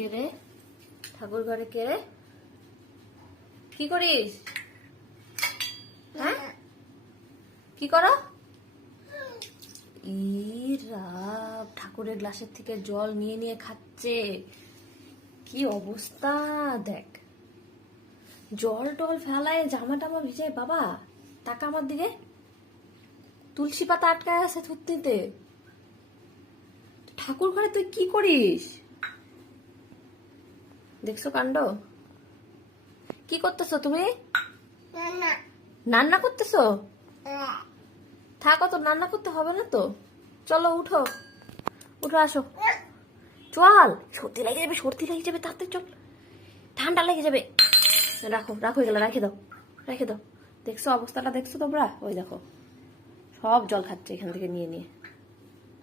কে রে? ঠাকুর ঘরে কে রে? কি করিস? হ্যাঁ, কি করো? ঠাকুরের গ্লাসের থেকে জল নিয়ে নিয়ে খাচ্ছে। কি অবস্থা দেখ, জল টল ফেলায়, জামা টামা ভিজায়। বাবা টাকা আমার দিকে, তুলসী পাতা আটকায় আছে থুতনিতে। ঠাকুর ঘরে তুই কি করিস? দেখছো কাণ্ড? কি করতেছো তুমি? রান্না করতেছো? থাকো তো, রান্না করতে হবে না তো। চলো উঠো, উঠো আসো। চল, সর্দি লেগে যাবে, সর্দি লেগে যাবে, তাতে চল, ঠান্ডা লেগে যাবে। রাখো রাখো, এগুলো রেখে দাও, রেখে দাও। দেখছো অবস্থাটা, দেখছো তোমরা? ওই দেখো, সব জল খাচ্ছে এখান থেকে নিয়ে নিয়ে।